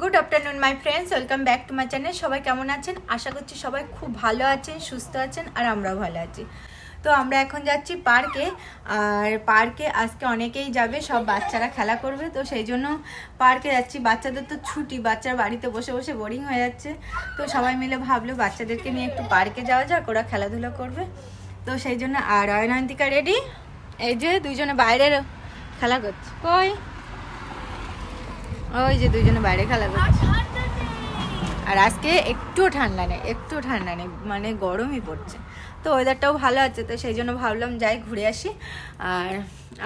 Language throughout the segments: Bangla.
Good afternoon my friends welcome back to my channel সবাই কেমন আছেন? আশা করছি সবাই খুব ভালো আছেন, সুস্থ আছেন, আর আমরাও ভালো আছি। তো আমরা এখন যাচ্ছি পার্কে, আর পার্কে আজকে অনেকেই যাবে, সব বাচ্চারা খেলা করবে। তো সেই জন্য পার্কে যাচ্ছি। বাচ্চাদের তো ছুটি, বাচ্চার বাড়িতে বসে বসে বোরিং হয়ে যাচ্ছে। তো সবাই মিলে ভাবলো বাচ্চাদেরকে নিয়ে একটু পার্কে যাওয়া যাক, ওরা খেলাধুলো করবে। তো সেই জন্য, আর অয়নন্তিকা রেডি এই যে দুইজনে বাইরের খেলা করছে। কই? ওই যে দুইজনে বাইরে খেলা করছে। আর আজকে একটু ঠান্ডা নেই একটু ঠান্ডা নেই মানে গরমই পড়ছে। তো ওয়েদারটাও ভালো আছে, তো সেই জন্য ভাবলাম যাই ঘুরে আসি। আর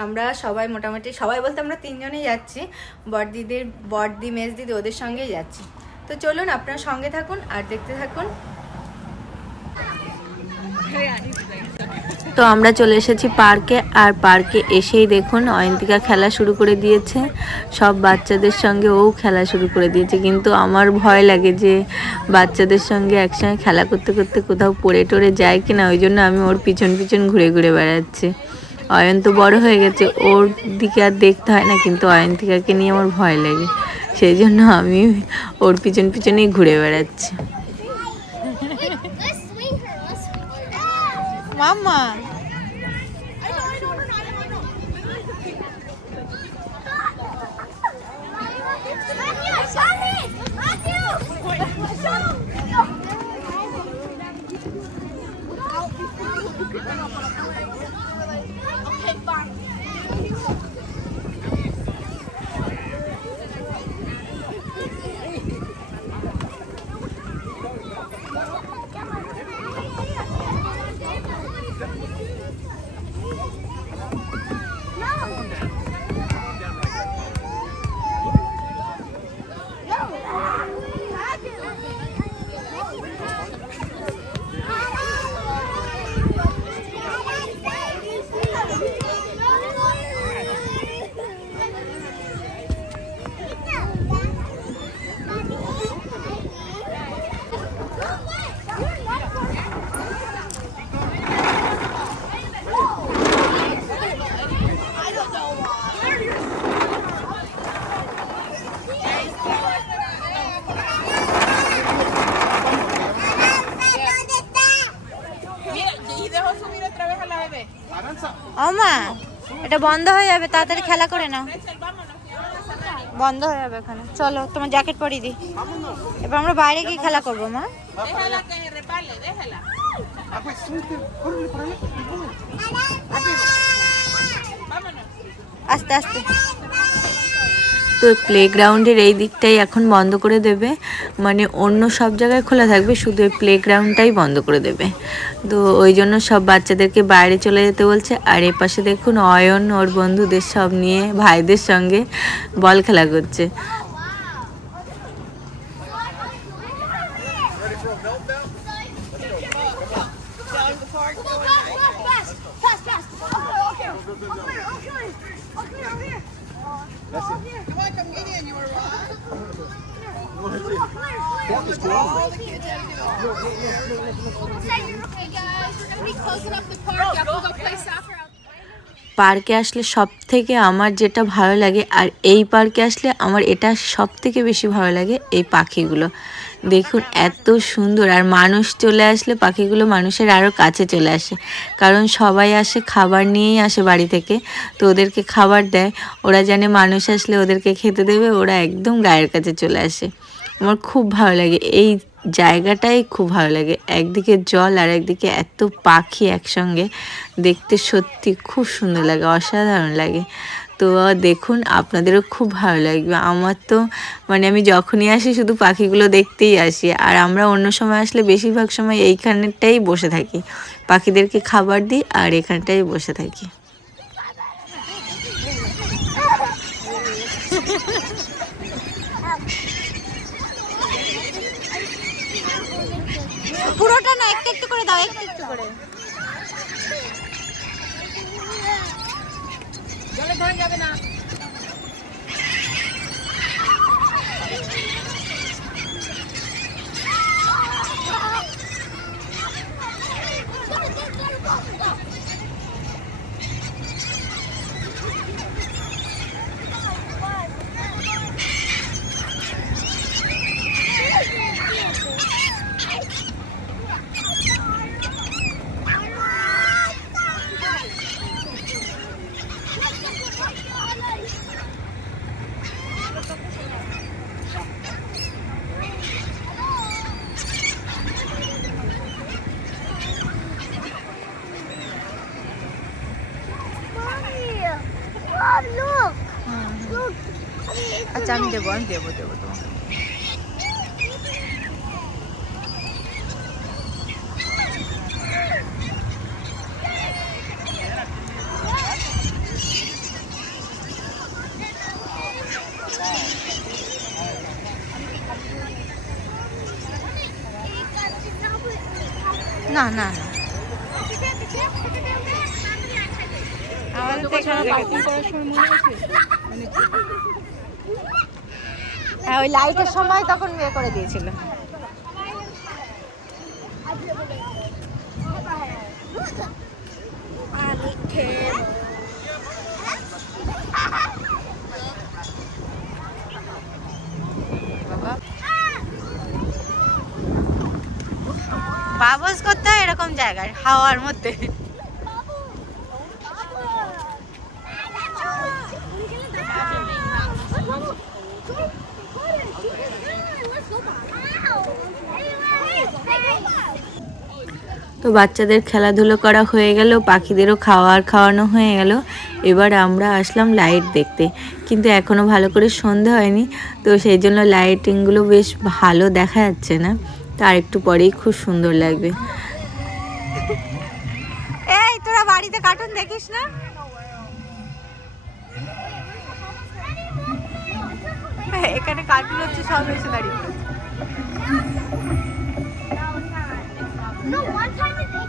আমরা সবাই মোটামুটি, সবাই বলতে আমরা তিনজনেই যাচ্ছি, বড়দিদির, বড়দি মেজ দিদি ওদের সঙ্গেই যাচ্ছি। তো চলুন আপনার সঙ্গে থাকুন আর দেখতে থাকুন। তো আমরা চলে এসেছি পার্কে, আর পার্কে এসেই দেখুন অয়ন্তিকা খেলা শুরু করে দিয়েছে। সব বাচ্চাদের সঙ্গে ও খেলা শুরু করে দিয়েছে। কিন্তু আমার ভয় লাগে যে বাচ্চাদের সঙ্গে একসঙ্গে খেলা করতে করতে কোথাও পড়ে টরে যায় কিনা, ওই জন্য আমি ওর পিছন পিছন ঘুরে ঘুরে বেড়াচ্ছি। অয়ন তো বড় হয়ে গেছে, ওর দিকে আর দেখতে হয় না, কিন্তু অয়ন্তিকাকে নিয়ে আমার ভয় লাগে। সেই জন্য আমি ওর পিছন পিছনেই ঘুরে বেড়াচ্ছি। Мама. এটা বন্ধ হয়ে যাবে, তাড়াতাড়ি খেলা করে নাও। বন্ধ হয়ে যাবে এখানে। চলো, তোমার জ্যাকেট পরিয়ে দিই। এবার আমরা বাইরে গিয়ে খেলা করব, মা. আস্তে আস্তে। তো প্লেগ্রাউন্ডের এই দিকটাই এখন বন্ধ করে দেবে মানে অন্য সব জায়গায় খোলা থাকবে শুধু এই প্লেগ্রাউন্ডটাই বন্ধ করে দেবে তো ওই জন্য সব বাচ্চাদেরকে বাইরে চলে যেতে বলছে আর এ পাশে দেখুন অয়ন ওর বন্ধুদের সব নিয়ে ভাইদের সঙ্গে বল খেলা করছে. Okay, okay. Okay, over here. Come on, come get in, you were wrong. Okay, guys, we're gonna be closing up the park. Y'all can go play soccer out পার্কে আসলে সব থেকে আমার যেটা ভালো লাগে আর এই পার্কে আসলে আমার এটা সব থেকে বেশি ভালো লাগে এই পাখিগুলো দেখুন, এত সুন্দর। আর মানুষ চলে আসলে পাখিগুলো মানুষের আরও কাছে চলে আসে। কারণ সবাই আসে, খাবার নিয়েই আসে বাড়ি থেকে। তো ওদেরকে খাবার দেয়। ওরা জানে মানুষ আসলে ওদেরকে খেতে দেবে, ওরা একদম গায়ের কাছে চলে আসে। আমার খুব ভালো লাগে। এই জায়গাটাই খুব ভালো লাগে। একদিকে জল আর একদিকে এত পাখি একসঙ্গে। দেখতে সত্যি খুব সুন্দর লাগে, অসাধারণ লাগে। তো দেখুন, আপনাদেরও খুব ভালো লাগবে। আমার তো মানে আমি যখনই আসি, শুধু পাখিগুলো দেখতেই আসি। আর আমরা অন্য সময় আসলে বেশিরভাগ সময় এইখানেরটাই বসে থাকি। পাখিদেরকে খাবার দিই আর এখানটাই বসে থাকি। পুরোটা না, একটু একটু করে দাও, একটু একটু করে। ধরা যাবে না Oh, দেবো আমি দেবো দেবো তোমাকে। না না না। আমাদের তো এখানে হ্যাঁ ওই লাইটের সময় তখন বিয়ে করে দিয়েছিল। বাবস করতে হয় এরকম জায়গায়, হাওয়ার মধ্যে। তো বাচ্চাদের খেলাধুলো করা হয়ে গেল, পাখিদেরও খাওয়ার খাওয়ানো হয়ে গেল। এবার আমরা আসলাম লাইট দেখতে। কিন্তু এখনও ভালো করে সন্ধে হয়নি, তো সেই জন্য লাইটিংগুলো বেশ ভালো দেখা যাচ্ছে না। তো আর একটু পরেই খুব সুন্দর লাগবে। এই, তোরা বাড়িতে কার্টুন দেখিস না? এখানে কার্টুন হচ্ছে, সব এসে দাঁড়িয়ে। No, one time they came.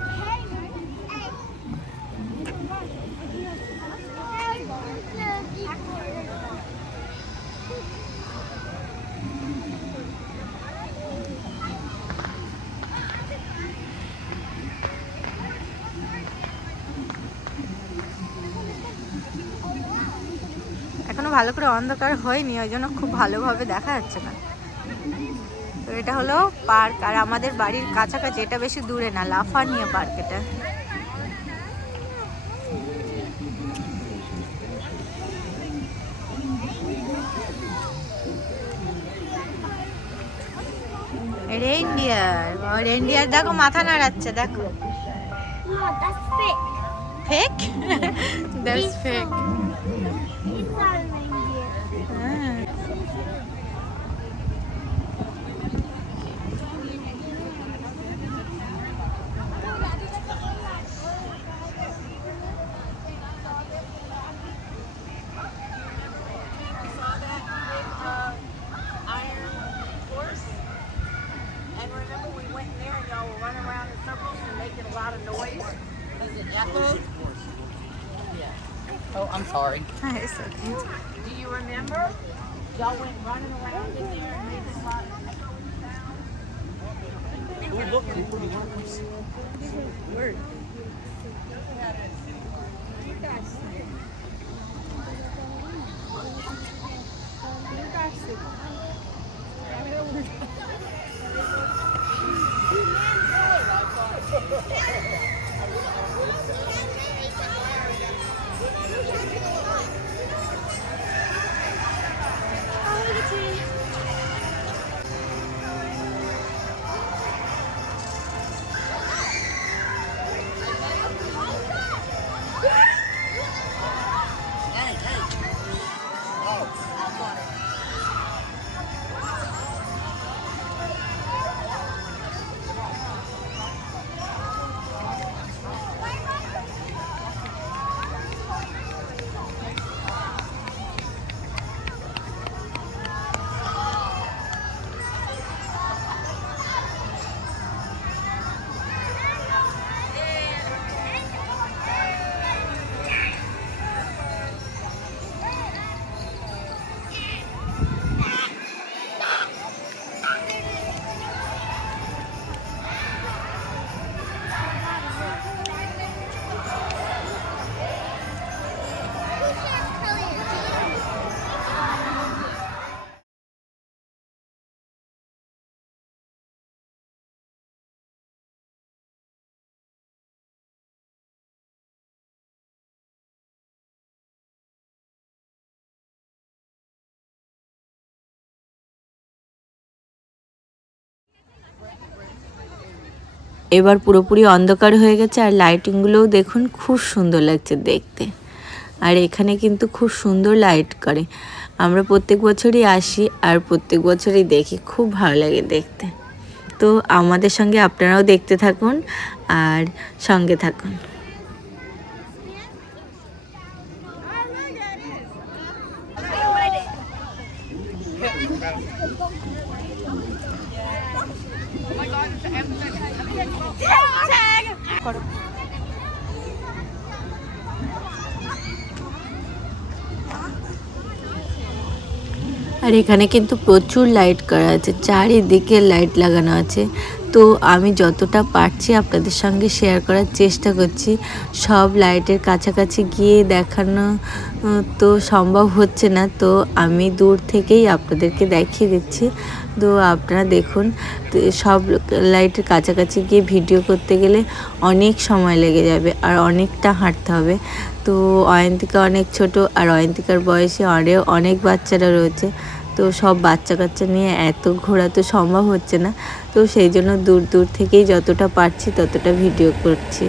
এখনও ভালো করে অন্ধকার হয়নি ওই জন্য খুব ভালোভাবে দেখা যাচ্ছে না তো এটা হলো পার্ক আর আমাদের বাড়ির কাছাকাছি এটা বেশি দূরে না লাফানিয়া পার্ক এটা। রেন্ডিয়ার রেন্ডিয়ার দেখো মাথা নাড়াচ্ছে দেখো. Fake that's fake I'm sorry. It's okay. Do you remember? Y'all went running around in there and made a lot We're You guys. এবার পুরোপুরি অন্ধকার হয়ে গেছে আর লাইটিংগুলোও দেখুন খুব সুন্দর লাগছে দেখতে। আর এখানে কিন্তু খুব সুন্দর লাইট করে। আমরা প্রত্যেক বছরই আসি আর প্রত্যেক বছরই দেখি, খুব ভালো লাগে দেখতে। তো আমাদের সঙ্গে আপনারাও দেখতে থাকুন আর সঙ্গে থাকুন। আর এখানে কিন্তু প্রচুর লাইট করা আছে চারিদিকে লাইট লাগানো আছে। তো আমি যতটা পারছি আপনাদের সঙ্গে শেয়ার করার চেষ্টা করছি। সব লাইটের কাছাকাছি গিয়ে দেখানো তো সম্ভব হচ্ছে না। তো আমি দূর থেকেই আপনাদেরকে দেখিয়ে দিচ্ছি। তো আপনারা দেখুন সব লাইটের কাছাকাছি গিয়ে ভিডিও করতে গেলে অনেক সময় লেগে যাবে আর অনেকটা হাঁটতে হবে। তো অয়ন্তিকা অনেক ছোট আর অয়ন্তিকার বয়সে আরও অনেক বাচ্চারা রয়েছে। তো সব বাচ্চা কাচ্চা নিয়ে এত ঘোরা তো সম্ভব হচ্ছে না। তো সেই জন্য দূর দূর থেকেই যতটা পারছি ততটা ভিডিও করছি।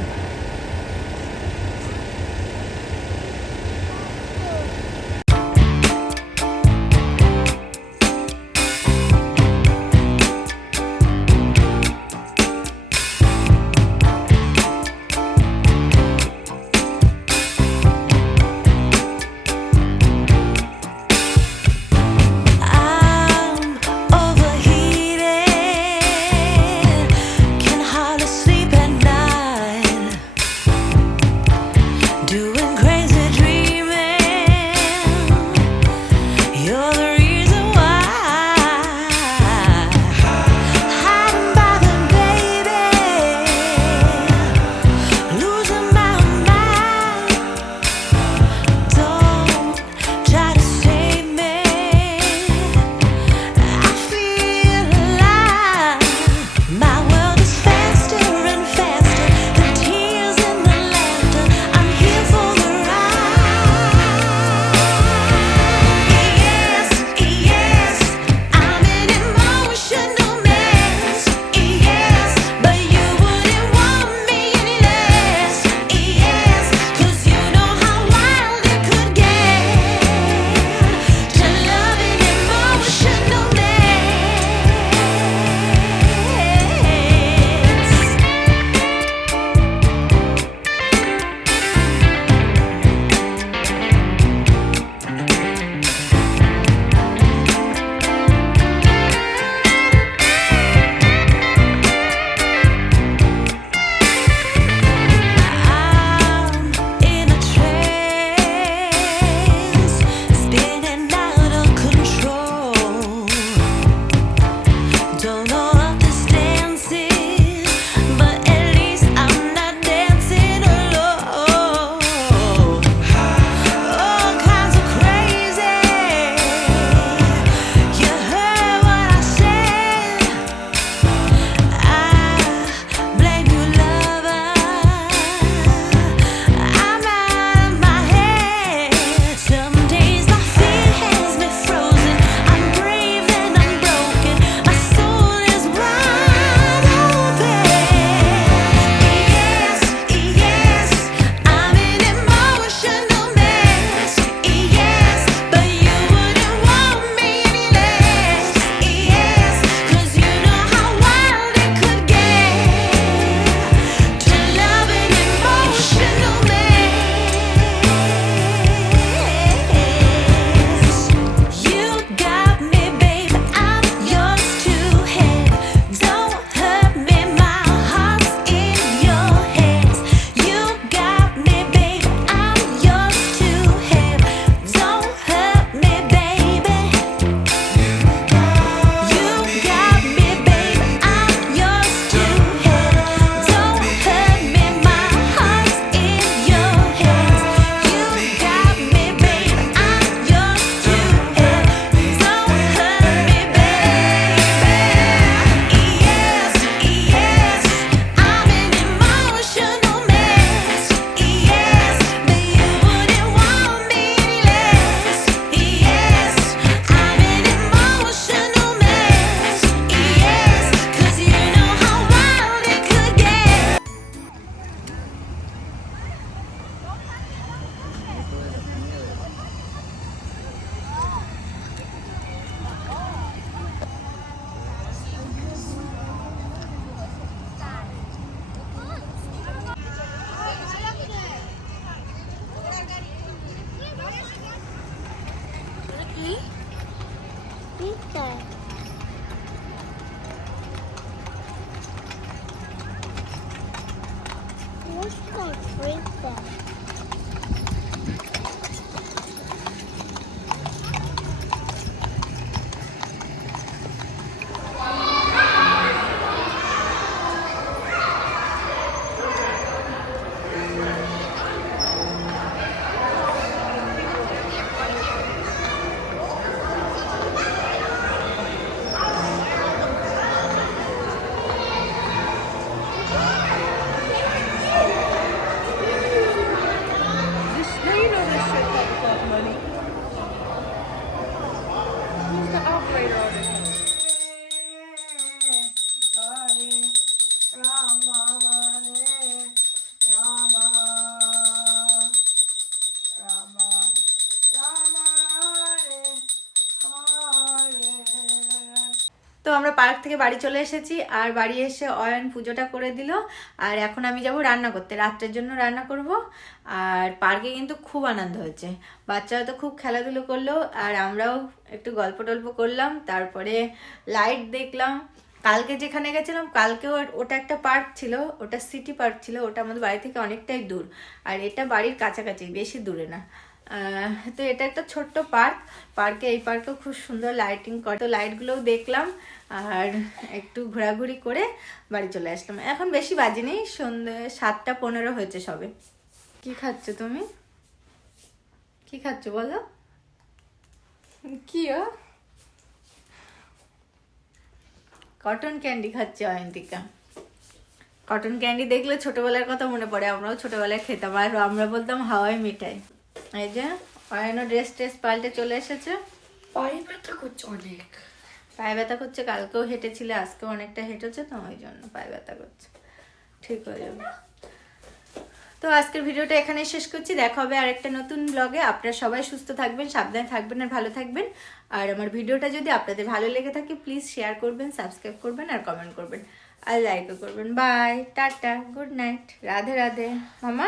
তো আমরা পার্ক থেকে বাড়ি চলে এসেছি, আর বাড়ি এসে অয়ন পুজোটা করে দিল, আর এখন আমি যাব রান্না করতে, রাত্রের জন্য রান্না করব, আর পার্কে কিন্তু খুব আনন্দ হয়েছে। বাচ্চারা তো খুব খেলাধুলো করল, আর আমরাও একটু গল্প টল্প করলাম, তারপরে লাইট দেখলাম। কালকে যেখানে গেছিলাম, কালকেও ওটা একটা পার্ক ছিল, ওটা সিটি পার্ক ছিল, ওটা আমাদের বাড়ি থেকে অনেকটাই দূর, আর এটা বাড়ির কাছাকাছি, বেশি দূরে না। তো এটা একটা ছোট্ট পার্ক। পার্কে এই পার্কেও খুব সুন্দর লাইটিং করে। তো লাইটগুলোও দেখলাম আর একটু ঘোরাঘুরি করে বাড়ি চলে আসলাম। এখন বেশি বাজেনি সন্ধ্যে সাতটা পনেরো হয়েছে সবে। কি খাচ্ছ তুমি? কি খাচ্ছ বলো? কি ও? কটন ক্যান্ডি খাচ্ছে অয়ন্তিকা। কটন ক্যান্ডি দেখলে ছোটবেলার কথা মনে পড়ে আমরাও ছোটবেলায় খেতাম। আর আমরা বলতাম হাওয়াই মিঠাই। এই যে অয়নও ড্রেস ট্রেস পাল্টে চলে এসেছে। পায়ে ব্যথা করছে অনেক। পায়ে ব্যথা করছে কালকেও হেঁটেছিলে আজকেও অনেকটা হেঁটেছে তো ওই জন্য পায়ে ব্যথা করছে। ঠিক হয়ে যাবে। তো আজকের ভিডিওটা এখানেই শেষ করছি। দেখা হবে আরেকটা নতুন ব্লগে আপনারা সবাই সুস্থ থাকবেন সাবধানে থাকবেন আর ভালো থাকবেন। আর আমার ভিডিওটা যদি আপনাদের ভালো লেগে থাকে প্লিজ শেয়ার করবেন সাবস্ক্রাইব করবেন আর কমেন্ট করবেন। আর লাইকও করবেন। বাই টাটা গুড নাইট রাধে রাধে। মামা?